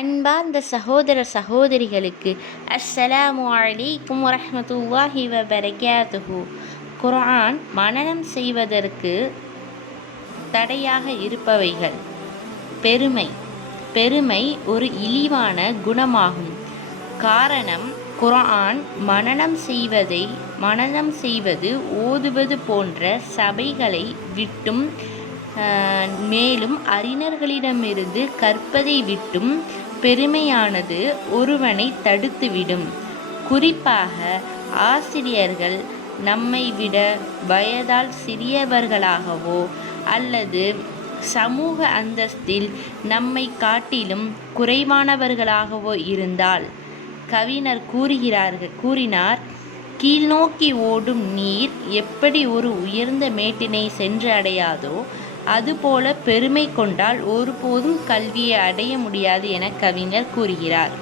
அன்பார்ந்த சகோதர சகோதரிகளுக்கு அஸ்ஸலாமு அலைக்கும் வரஹ்மத்துல்லாஹி வபரகாத்துஹு. குர்ஆன் மனனம் செய்வதற்கு தடையாக இருப்பவைகள். பெருமை ஒரு இழிவான குணமாகும். காரணம், குர்ஆன் மனனம் செய்வது ஓதுவது போன்ற சபைகளை விட்டும் மேலும் அறிஞர்களிடமிருந்து கற்பதை விட்டும் பெருமையானது ஒருவனை தடுத்துவிடும். குறிப்பாக ஆசிரியர்கள் நம்மை விட வயதால் சிறியவர்களாகவோ அல்லது சமூக அந்தஸ்தில் நம்மை காட்டிலும் குறைவானவர்களாகவோ இருந்தால். கவிஞர் கூறினார், கீழ்நோக்கி ஓடும் நீர் எப்படி ஒரு உயர்ந்த மேட்டினை சென்று அடையாதோ அதுபோல பெருமை கொண்டால் ஒருபோதும் கல்வியை அடைய முடியாது என கவிஞர் கூறுகிறார்.